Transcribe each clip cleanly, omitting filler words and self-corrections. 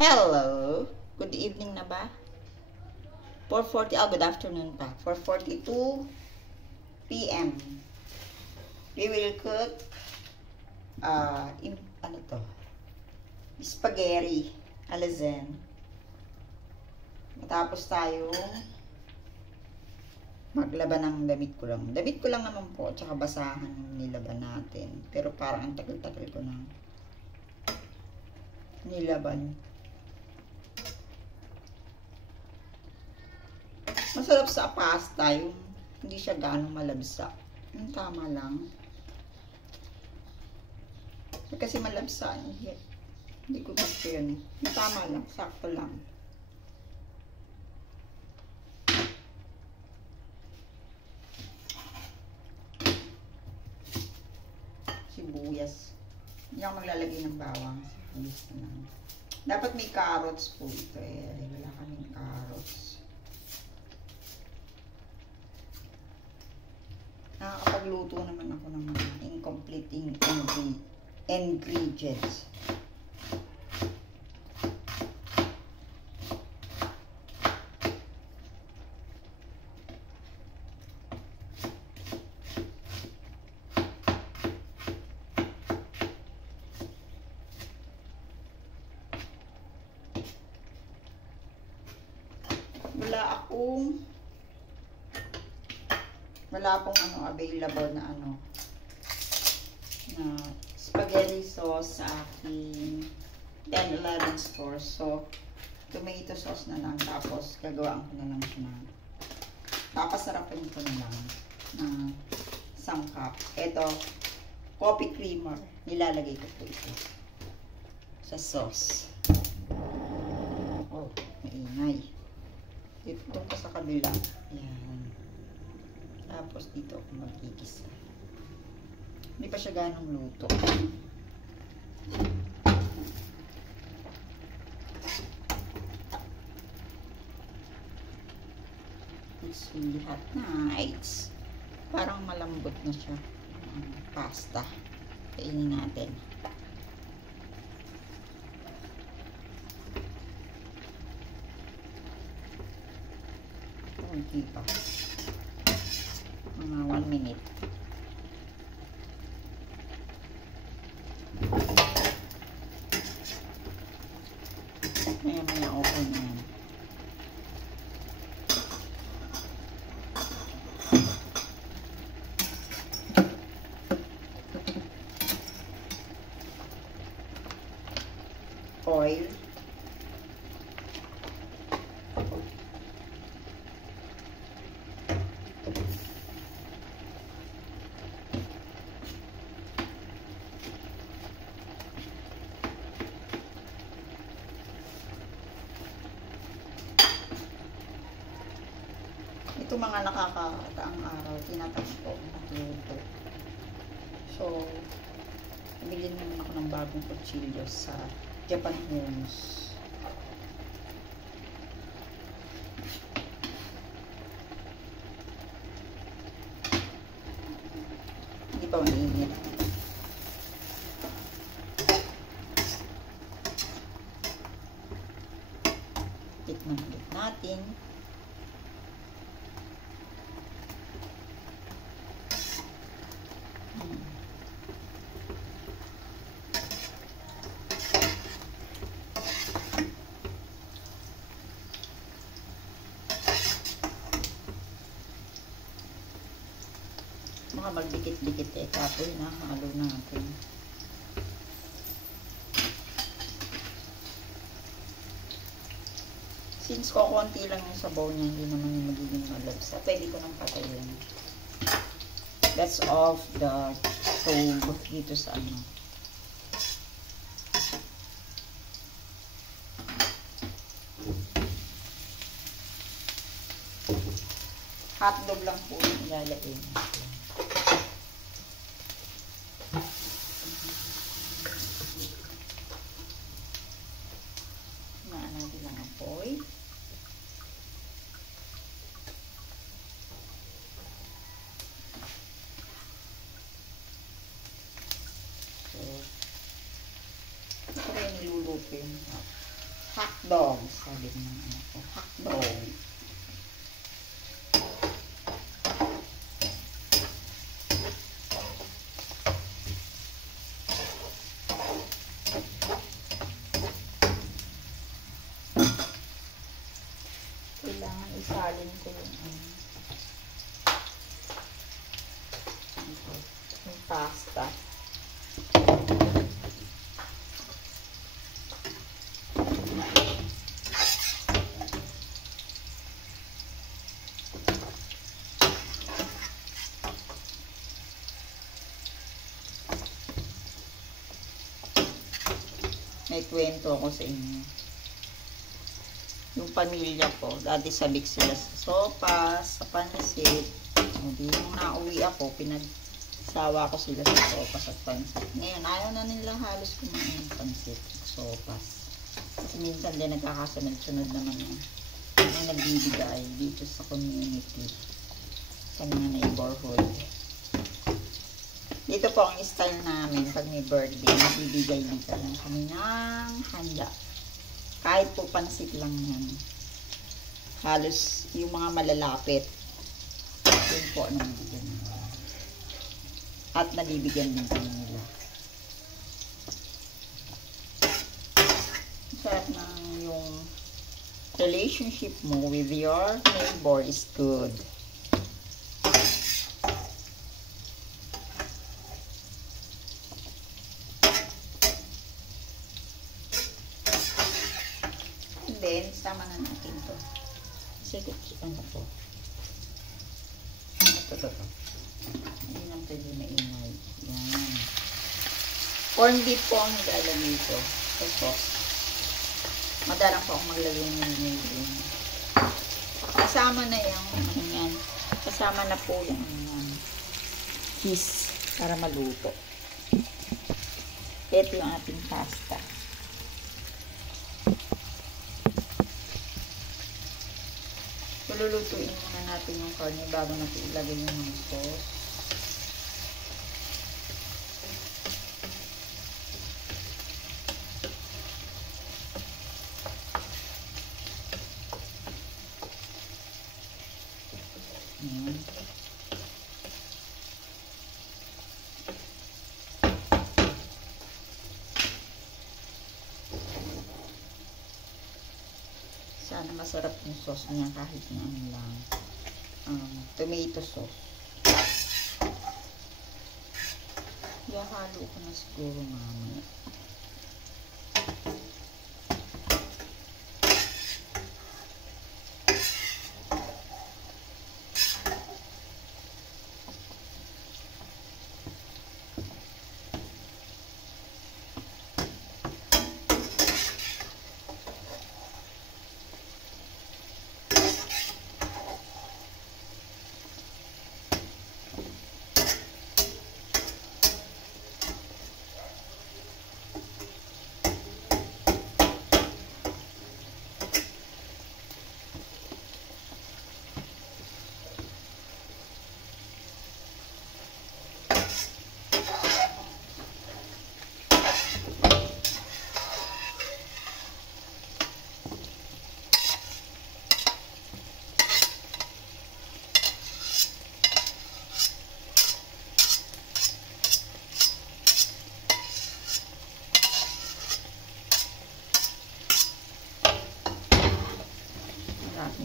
Hello! Good evening na ba? 4:40, good afternoon pa. 4:42 p.m. We will cook spaghetti alazen. Matapos tayo maglaban ng damit ko lang. Damit ko lang naman po, tsaka basahan nilaban natin. Pero parang ang tagal-tagal ko na nilaban. Masarap sa pasta yung hindi siya ganong malabsa. Yung tama lang. Kasi malabsa, hindi ko gusto yun. Yung tama lang, sakto lang. Sibuyas. Hindi ako maglalagay ng bawang. Dapat may carrots po ito eh. Wala kaming carrots. Nakakapagluto naman ako ng mga incomplete ingredients. Wala pong available na na spaghetti sauce sa aking 10-11 store. So, tomato sauce na lang. Tapos, gagawaan ko na lang siya na papasarapin ko na lang ng isang cup. Ito, coffee creamer. Nilalagay ko po ito sa sauce. Oh, maingay. Dito ko sa kabila. Yan. Tapos dito ako magigisa. Hindi pa siya ganong luto. It's really hot na. Parang malambot na siya. Pasta. Kainin natin. Kunti pa. Mga 1 minute. Maya okay na yan. Oil. Ito mga nakakataang araw, tinatakbo magluto. So, bumili naman ako ng bagong kutsilyo sa Japan Homes. Hindi pa mainit. Tikman ulit natin. Baka magdikit-dikit eh, tapos hinahalo natin. Since konti lang yung sabaw niya, hindi naman yung magiging malabsa, pwede ko nang patayin. That's off the stove dito sa hotdog lang po yung ilalagay natin. Natin lang ang apoy. So, ito rin niluluto yun. Hotdog. Sabi ko ng anak ko. Hotdog. Kailangan isalin ko yung pasta. May kwento ako sa inyo. Yung pamilya ko, dati sabik sila sa sopas, sa pansit. Hindi, nung nauwi ako, pinagsawa ko sila sa sopas at pansit. Ngayon, ayaw na nilang halos kumain ng pansit, sopas. Kasi minsan din nagkakasunod-sunod naman yan. May nagbibigay dito sa community, sa mga neighborhood. Dito po ang style namin pag may birthday, nagbibigay dito lang kami ng handa. Kahit po pansit lang yan. Halos yung mga malalapit, yun po ang nabibigyan nila. At nabibigyan din kami nila. Sarap ng yung relationship mo with your neighbor is good. Then, sama na natin to. Kasi ano to? Ito. Hindi lang pwede maingay. Yan. Corn beef po ang nilalagay ito. Sa sauce. Madalang po akong maglagay ng nilagay. Kasama na yung ano yan. Kasama na po yung cheese para maluto. Ito yung ating pasta. Lulutuin muna natin yung karne bago natin ilagay yung mga sauce. Ayan. Sana masarap yung sauce niya kahit na ano lang. Tomato sauce. Ihalo ko na siguro mamaya.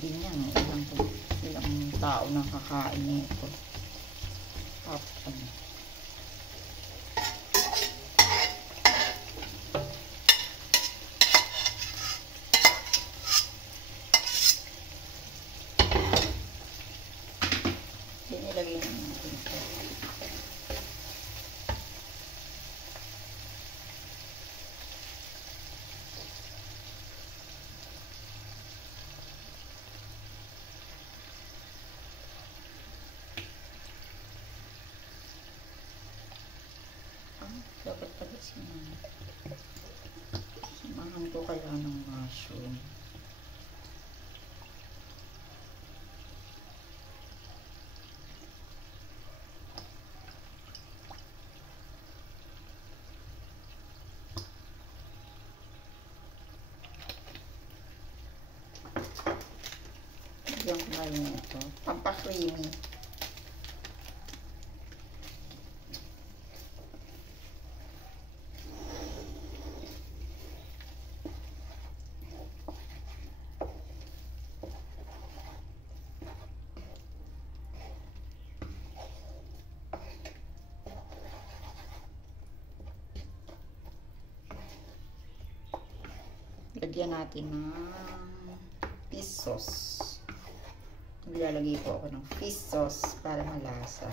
Din yan, ilang tao na kakain nito. Tapos ano. Then ilagay naman natin ito. Lagyan ko na rin ito. Pampakreamy. Lagyan natin ng fish sauce. Nilalagay po ako ng fish sauce para malasa.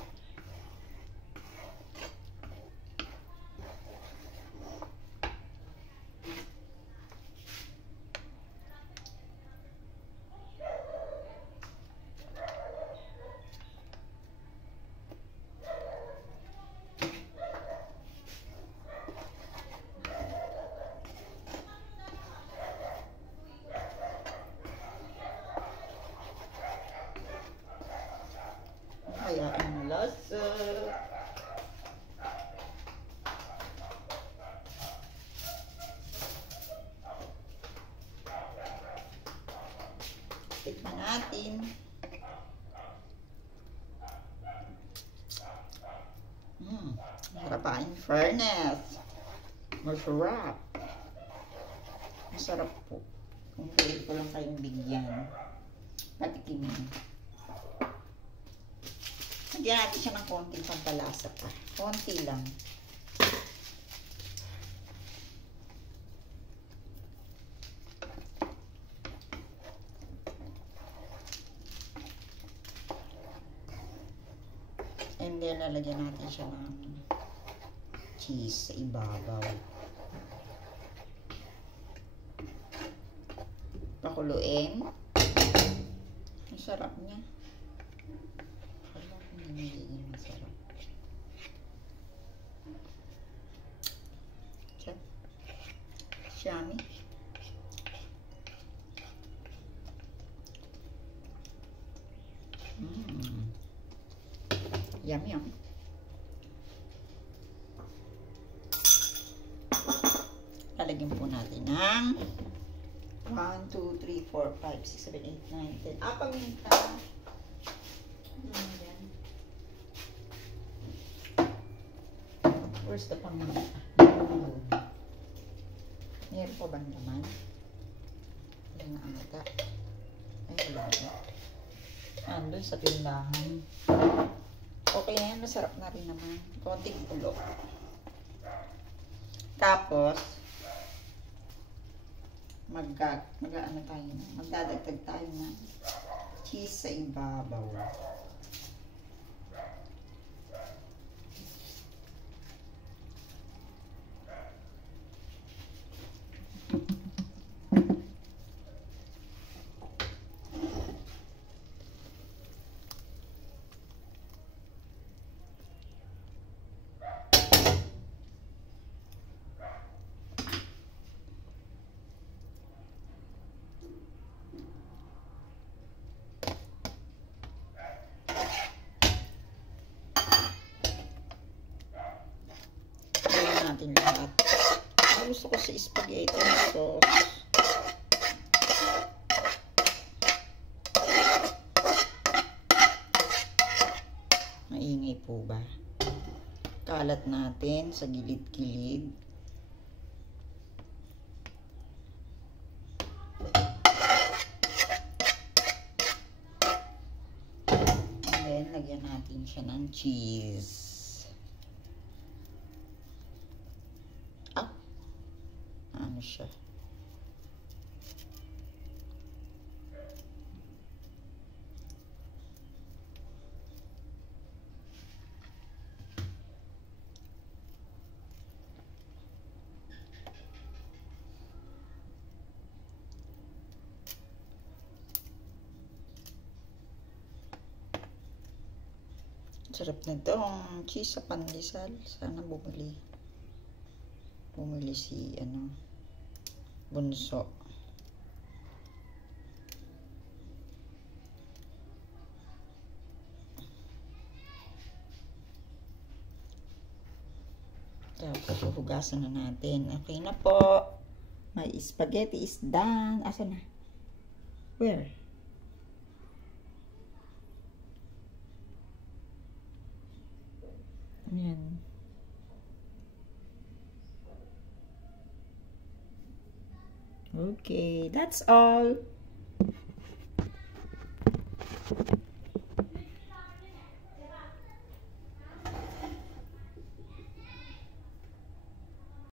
Kaya ang lasa. Tikman natin. Harap pa in fairness. Masarap. Masarap po. Kung pwede ko lang kayong bigyan. Patikimin. Lagyan natin siya ng konting pampalasa pa. Konti lang. And then, lalagyan natin siya ng cheese sa ibabaw. Pakuluin. Ang sarap niya. Hindi masarap. Yummy. Yummy, yum. Lalagyan po natin ng 1, 2, 3, 4, 5, 6, 7, 8, 9, 10. Paminta. Where's the paminta? Meron po bang naman? Wala na ata. Ay, wala na. Andun sa tindahan. Okay na yan. Masarap na rin naman. Konting ulo. Tapos, magdadagdag tayo ng cheese sa ibabaw. Natin lahat. Gusto ko sa spaghetti sauce. Maingay po ba? Kalat natin sa gilid-gilid. And then, lagyan natin siya ng cheese. Ano siya? Sarap na itong cheese sa pandesal. Sana bumili si bunso. Tapos hugasan na natin. Okay na po. My spaghetti is done. Asa na? Where? Ayan. Okay, that's all.